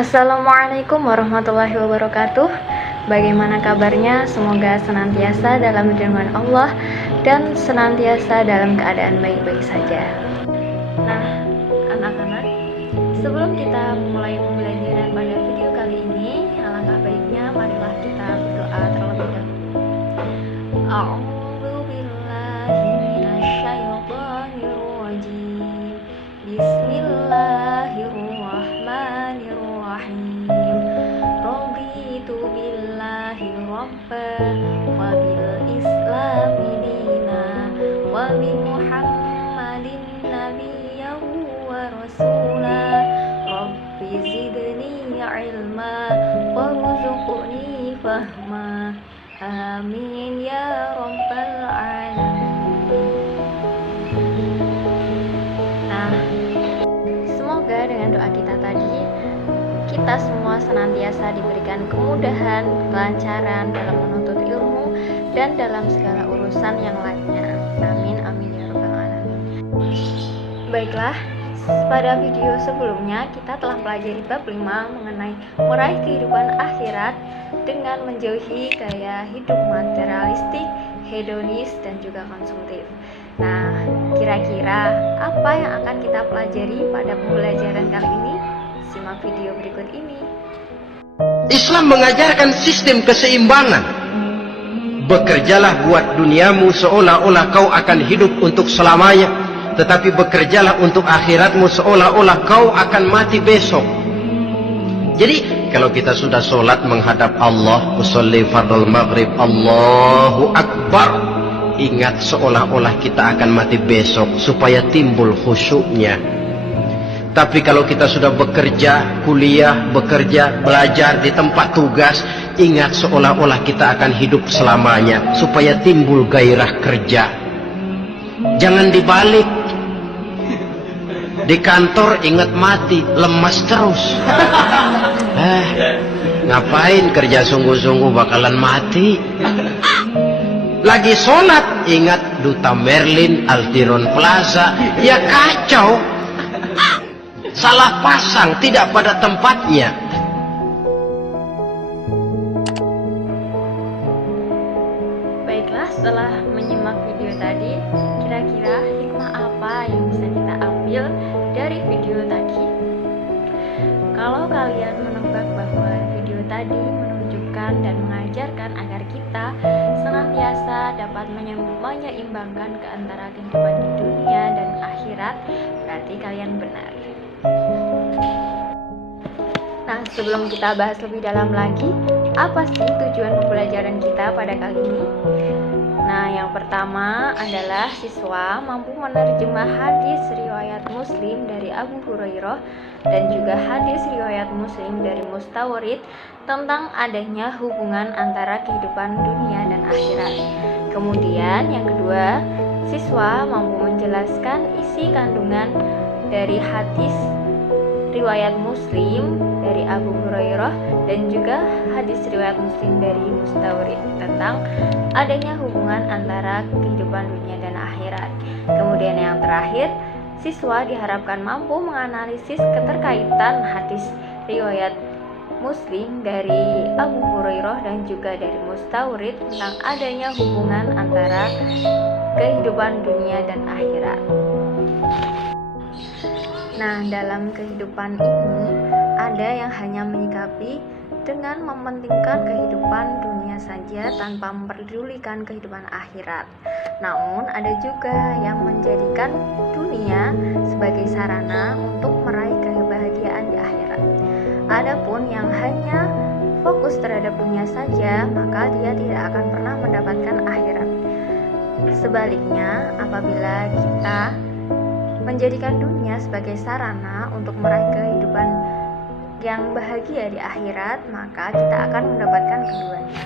Assalamualaikum warahmatullahi wabarakatuh. Bagaimana kabarnya? Semoga senantiasa dalam lindungan Allah dan senantiasa dalam keadaan baik-baik saja. Nah, anak-anak, sebelum kita mulai pembelajaran pada video kali ini, alangkah baiknya marilah kita berdoa terlebih dahulu. A'udzubillahi minasyaitonirrajim. Bismillahirrahmanirrahim. Raditu billahi rabba wa bil islami dina wa bi Muhammadin nabiyyan wa rasula. Rabbi zidni ilma warzuqni fahma. Amin ya rabbal alamin. Nah, semoga dengan doa kita tadi, kita semua senantiasa diberikan kemudahan, kelancaran dalam menuntut ilmu dan dalam segala urusan yang lainnya. Amin, amin ya rabbal alamin. Baiklah, pada video sebelumnya kita telah pelajari bab 5 mengenai meraih kehidupan akhirat dengan menjauhi gaya hidup materialistik, hedonis, dan juga konsumtif. Nah, kira-kira apa yang akan kita pelajari pada pembelajaran kali ini? Simak video berikut ini. Islam mengajarkan sistem keseimbangan. Bekerjalah buat duniamu seolah-olah kau akan hidup untuk selamanya, tetapi bekerjalah untuk akhiratmu seolah-olah kau akan mati besok. Jadi kalau kita sudah sholat menghadap Allah, usolli fardhu maghrib, Allahu Akbar, ingat seolah-olah kita akan mati besok supaya timbul khusyuknya. Tapi kalau kita sudah bekerja, kuliah, bekerja, belajar di tempat tugas, ingat seolah-olah kita akan hidup selamanya supaya timbul gairah kerja. Jangan dibalik. Di kantor ingat mati, lemas terus. Ngapain kerja sungguh-sungguh bakalan mati. Lagi sholat ingat Duta Merlin, Aldiron Plaza, ya kacau. Salah pasang, tidak pada tempatnya. Baiklah, setelah menyimak video tadi, kira-kira hikmah apa yang bisa kita ambil dari video tadi? Kalau kalian menebak bahwa video tadi menunjukkan dan mengajarkan agar kita senantiasa dapat menyeimbangkan ke antara kehidupan di dunia dan akhirat, berarti kalian benar. Nah, sebelum kita bahas lebih dalam lagi, apa sih tujuan pembelajaran kita pada kali ini? Nah, yang pertama adalah siswa mampu menerjemah hadis riwayat Muslim dari Abu Hurairah dan juga hadis riwayat Muslim dari Mustawrid tentang adanya hubungan antara kehidupan dunia dan akhirat. Kemudian yang kedua, siswa mampu menjelaskan isi kandungan dari hadis riwayat Muslim dari Abu Hurairah dan juga hadis riwayat Muslim dari Mustawrid tentang adanya hubungan antara kehidupan dunia dan akhirat. Kemudian yang terakhir, siswa diharapkan mampu menganalisis keterkaitan hadis riwayat Muslim dari Abu Hurairah dan juga dari Mustawrid tentang adanya hubungan antara kehidupan dunia dan akhirat. Nah, dalam kehidupan ini ada yang hanya menyikapi dengan mementingkan kehidupan dunia saja tanpa memperdulikan kehidupan akhirat. Namun ada juga yang menjadikan dunia sebagai sarana untuk meraih kebahagiaan di akhirat. Adapun yang hanya fokus terhadap dunia saja, maka dia tidak akan pernah mendapatkan akhirat. Sebaliknya, apabila kita menjadikan dunia sebagai sarana untuk meraih kehidupan yang bahagia di akhirat, maka kita akan mendapatkan keduanya.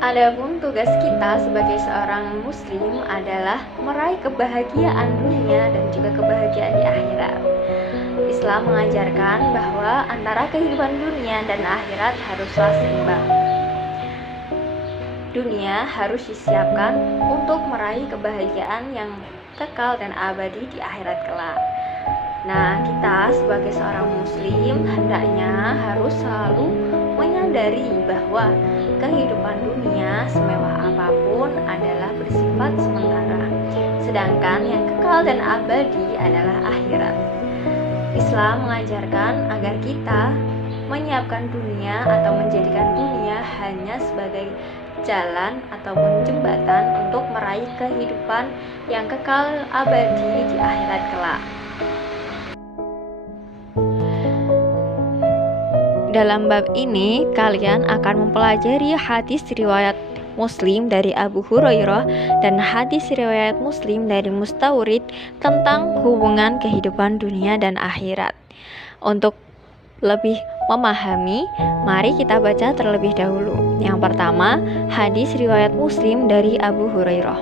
Adapun tugas kita sebagai seorang muslim adalah meraih kebahagiaan dunia dan juga kebahagiaan di akhirat. Islam mengajarkan bahwa antara kehidupan dunia dan akhirat haruslah seimbang. Dunia harus disiapkan untuk meraih kebahagiaan yang kekal dan abadi di akhirat kelak. Nah, kita sebagai seorang muslim hendaknya harus selalu menyadari bahwa kehidupan dunia semewah apapun adalah bersifat sementara, sedangkan yang kekal dan abadi adalah akhirat. Islam mengajarkan agar kita menyiapkan dunia atau menjadikan dunia hanya sebagai jalan ataupun jembatan untuk meraih kehidupan yang kekal abadi di akhirat kelak. Dalam bab ini, kalian akan mempelajari hadis riwayat Muslim dari Abu Hurairah dan hadis riwayat Muslim dari Mustawrid tentang hubungan kehidupan dunia dan akhirat. Untuk lebih memahami, mari kita baca terlebih dahulu. Yang pertama, hadis riwayat Muslim dari Abu Hurairah.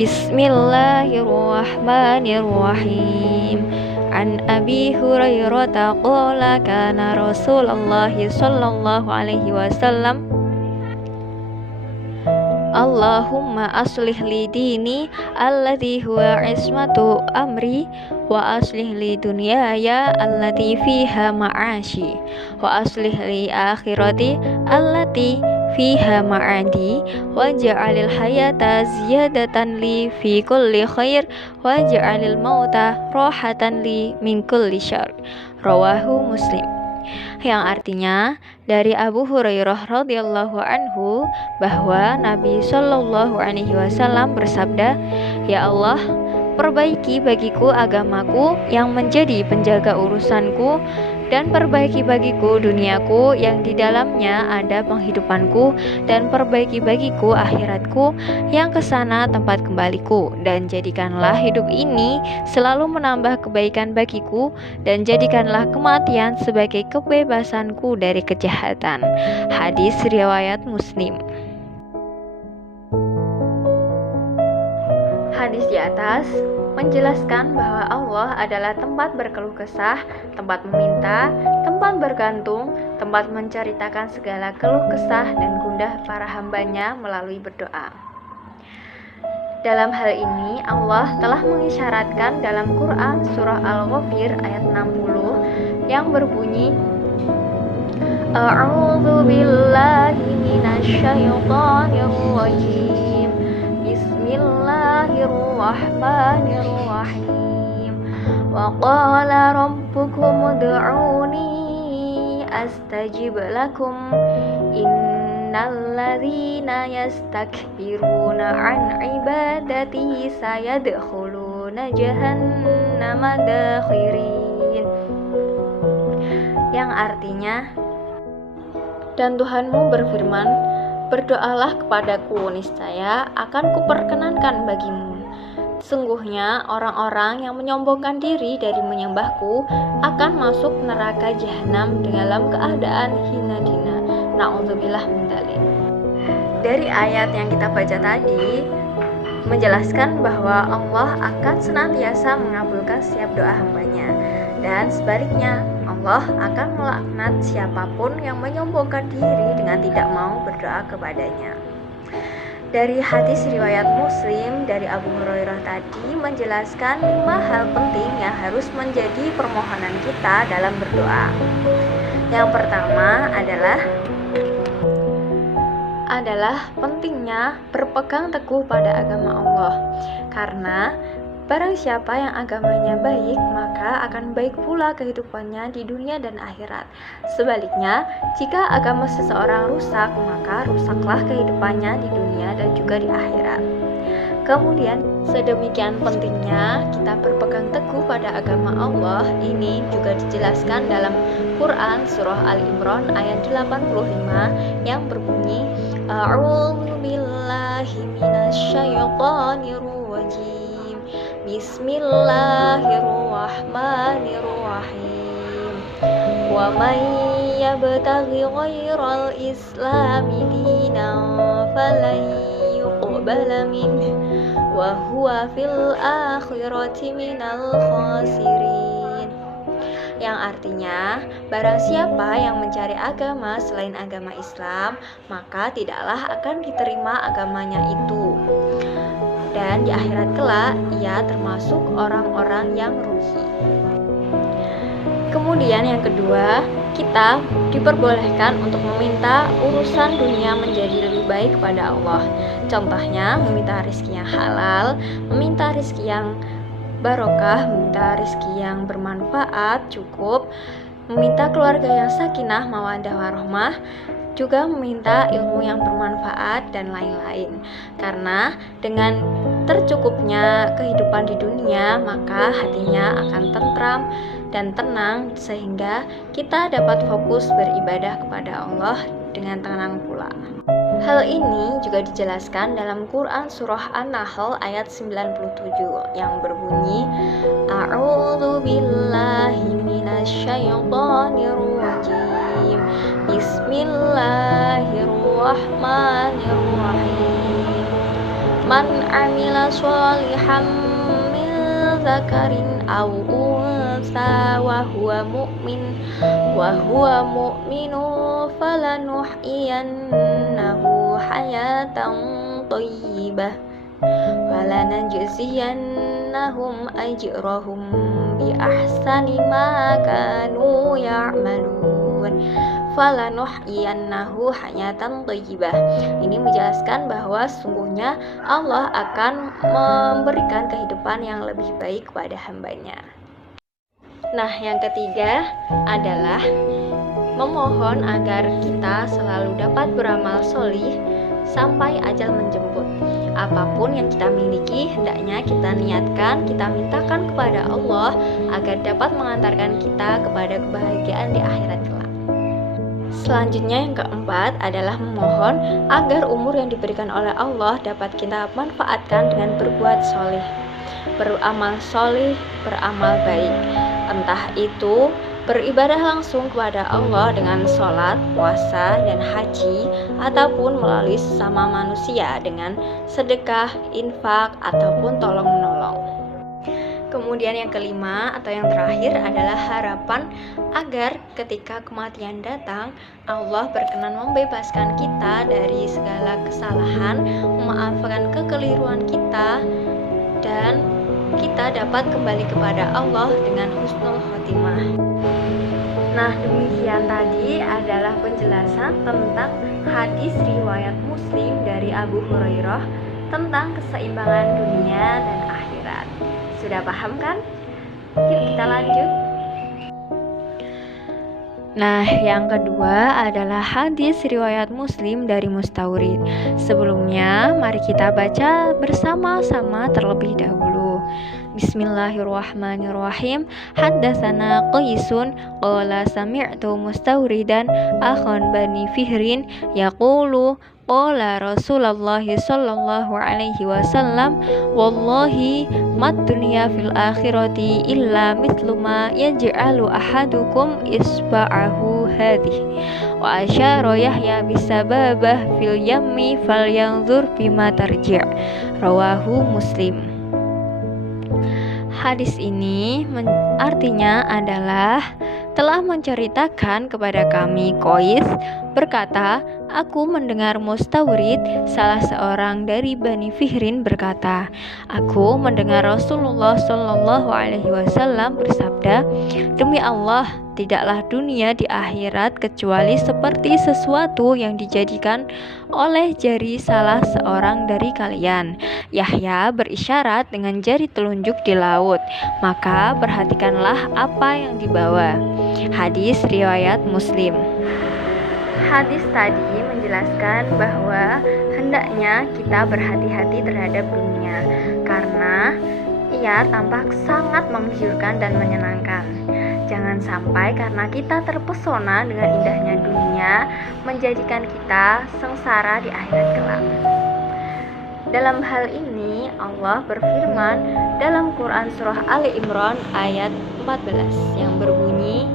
Bismillahirrahmanirrahim. An Abi Hurairah qala kana Rasulullah sallallahu alaihi wasallam Allahumma aslih li dini alladhi huwa ismatu amri wa aslih li dunyaya allati fiha ma'ashi wa aslih li akhirati allati fiha ma'adi wa ja'alil hayata ziyadatan li fi kulli khair wa ja'alil mauta rohatan li min kulli syarr. Rawahu Muslim. Yang artinya dari Abu Hurairah radhiyallahu anhu bahwa Nabi Shallallahu alaihi wasallam bersabda, "Ya Allah, perbaiki bagiku agamaku yang menjadi penjaga urusanku, dan perbaiki bagiku duniaku yang di dalamnya ada penghidupanku, dan perbaiki bagiku akhiratku yang kesana tempat kembaliku, dan jadikanlah hidup ini selalu menambah kebaikan bagiku, dan jadikanlah kematian sebagai kebebasanku dari kejahatan." Hadis riwayat Muslim. Hadis di atas menjelaskan bahwa Allah adalah tempat berkeluh kesah, tempat meminta, tempat bergantung, tempat menceritakan segala keluh kesah dan gundah para hambanya melalui berdoa. Dalam hal ini Allah telah mengisyaratkan dalam Quran surah Al-Ghafir ayat 60 yang berbunyi, A'udzu billahi minasyaitonir rajim. Bismillahirrahmanirrahim. Wa qala rabbukum ud'uni astajib lakum. Innal ladzina yastakbiruna an ibadati sayadkhuluna jahannama dakhirin. Yang artinya, dan Tuhanmu berfirman, berdoalah kepadaku, niscaya akan kuperkenankan bagimu. Sungguhnya orang-orang yang menyombongkan diri dari menyembahku akan masuk neraka jahanam dalam keadaan hina dina. Na'udzubillah min dzalik. Dari ayat yang kita baca tadi menjelaskan bahwa Allah akan senantiasa mengabulkan setiap doa hambanya, dan sebaliknya Allah akan melaknat siapapun yang menyombongkan diri dengan tidak mau berdoa kepadanya. Dari hadis riwayat Muslim dari Abu Hurairah tadi menjelaskan 5 hal penting yang harus menjadi permohonan kita dalam berdoa. Yang pertama adalah pentingnya berpegang teguh pada agama Allah, karena barang siapa yang agamanya baik, maka akan baik pula kehidupannya di dunia dan akhirat. Sebaliknya, jika agama seseorang rusak, maka rusaklah kehidupannya di dunia dan juga di akhirat. Kemudian, sedemikian pentingnya kita berpegang teguh pada agama Allah. Ini juga dijelaskan dalam Quran surah Al-Imran ayat 85 yang berbunyi, A'udzu billahi minasyaitonir rajim. Bismillahirrahmanirrahim. Wa may yabtaghi ghairal islami dinan falan yuqbala minhu wa huwa fil akhirati minal khasirin. Yang artinya, barang siapa yang mencari agama selain agama Islam, maka tidaklah akan diterima agamanya itu. dan di akhirat kelak ia termasuk orang-orang yang rugi. Kemudian yang kedua, kita diperbolehkan untuk meminta urusan dunia menjadi lebih baik kepada Allah. Contohnya, meminta rezeki yang halal, meminta rezeki yang barokah, meminta rezeki yang bermanfaat, cukup, meminta keluarga yang sakinah, mawaddah warahmah, juga meminta ilmu yang bermanfaat dan lain-lain. Karena dengan tercukupnya kehidupan di dunia, maka hatinya akan tentram dan tenang sehingga kita dapat fokus beribadah kepada Allah dengan tenang pula. Hal ini juga dijelaskan dalam Quran surah An-Nahl ayat 97 yang berbunyi A'udzu billahi minasyaitonir rajim. Bismillahirrahmanirrahim. Man 'amila sholihan min dzakarin aw unsa wa huwa mu'minun falanuhyiyannahu hayatan thayyibah walanajziyannahum ajrahum bi ahsani ma kanu ya'malun. Falanuhyiyannahu hayatan thayyibah. Ini menjelaskan bahwa sesungguhnya Allah akan memberikan kehidupan yang lebih baik kepada hambanya. Nah, yang ketiga adalah memohon agar kita selalu dapat beramal solih sampai ajal menjemput. Apapun yang kita miliki, hendaknya kita niatkan, kita mintakan kepada Allah agar dapat mengantarkan kita kepada kebahagiaan di akhirat kelak. Selanjutnya yang keempat adalah memohon agar umur yang diberikan oleh Allah dapat kita manfaatkan dengan berbuat soleh, beramal soleh, beramal baik. Entah itu beribadah langsung kepada Allah dengan sholat, puasa, dan haji, ataupun melalui sesama manusia dengan sedekah, infak, ataupun tolong-menolong. Kemudian yang kelima atau yang terakhir adalah harapan agar ketika kematian datang, Allah berkenan membebaskan kita dari segala kesalahan, memaafkan kekeliruan kita, dan kita dapat kembali kepada Allah dengan husnul khotimah. Nah, demikian tadi adalah penjelasan tentang hadis riwayat Muslim dari Abu Hurairah tentang keseimbangan dunia dan akhirat. Sudah paham kan? Yuk kita lanjut. Nah, yang kedua adalah hadis riwayat Muslim dari Mustawrid. Sebelumnya, mari kita baca bersama-sama terlebih dahulu. Bismillahirrahmanirrahim. Haddatsana Qaisun qala sami'tu Mustawridan akhon Bani Fihrin yaqulu qala Rasulullah sallallahu alaihi wasallam wallahi mad dunya fil akhirati illa mithlu ma yaj'alu ahadukum isba'ahu hadhihi wa asyara Yahya bisababah fil yammi falyanzur bima tarji'. Rawahu Muslim. Hadis ini artinya adalah telah menceritakan kepada kami Qais berkata, aku mendengar Mustawrid salah seorang dari Bani Fihrin berkata, aku mendengar Rasulullah Shallallahu Alaihi Wasallam bersabda, demi Allah tidaklah dunia di akhirat kecuali seperti sesuatu yang dijadikan oleh jari salah seorang dari kalian. Yahya berisyarat dengan jari telunjuk di laut, maka perhatikanlah apa yang dibawa. Hadis riwayat Muslim. Hadis tadi menjelaskan bahwa hendaknya kita berhati-hati terhadap dunia karena ia tampak sangat menggiurkan dan menyenangkan. Jangan sampai karena kita terpesona dengan indahnya dunia menjadikan kita sengsara di akhirat kelak. Dalam hal ini Allah berfirman dalam Quran surah Ali Imran ayat 14 yang berbunyi,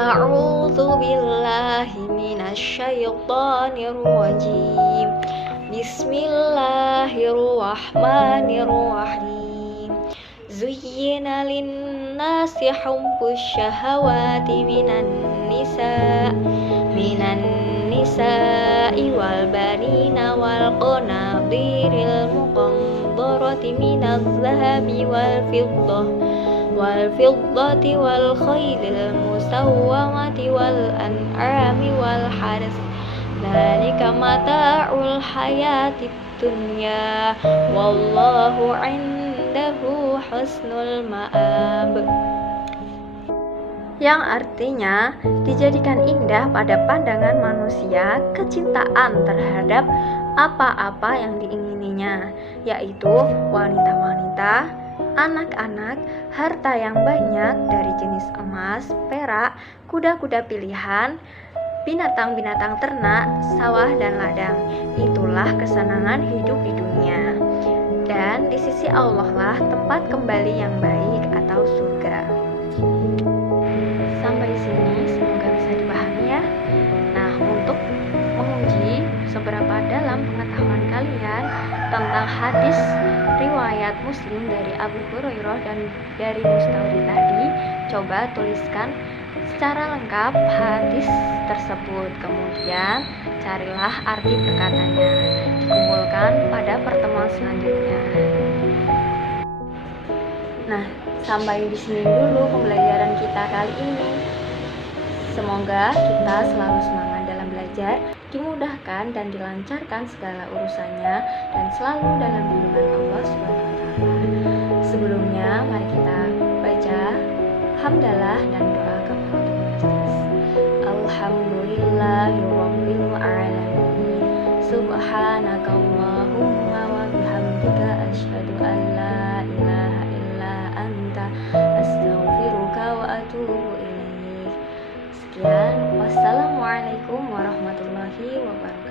A'udzu billahi minasyaitonir rajim. Bismillahirrahmanirrahim. Zuyyina lin-nasi hubbus syahawati minan nisa wal banina wal qanadiril muqandarati minaz zahabi wal fiddati wal khaylil musawwamati wal an'ami wal haras. Dzalika mata'ul hayatid dunya wallahu 'indahu husnul ma'ab. Yang artinya dijadikan indah pada pandangan manusia kecintaan terhadap apa-apa yang diingininya, yaitu wanita-wanita, anak-anak, harta yang banyak dari jenis emas, perak, kuda-kuda pilihan, binatang-binatang ternak, sawah dan ladang. Itulah kesenangan hidup di dunia. Dan di sisi Allah lah tempat kembali yang baik atau surga. Sampai sini semoga bisa dipahami ya. Nah, untuk menguji seberapa dalam pengetahuan kalian tentang hadis riwayat Muslim dari Abu Hurairah dan dari Mustawrid tadi, coba tuliskan secara lengkap hadis tersebut. Kemudian carilah arti perkataannya, dikumpulkan pada pertemuan selanjutnya. Nah, sampai di sini dulu pembelajaran kita kali ini. Semoga kita selalu semangat dalam belajar, dimudahkan dan dilancarkan segala urusannya, dan selalu dalam lindungan Allah SWT. Sebelumnya, mari kita baca hamdalah dan doa kafaratul majelis. Alhamdulillahirabbil alamin. Subhanakallahumma wa bihamdika asyhadu an la ilaha illa anta astaghfiruka wa atubu ilaik. Sekian, wassalamualaikum warahmatullahi wabarakatuh.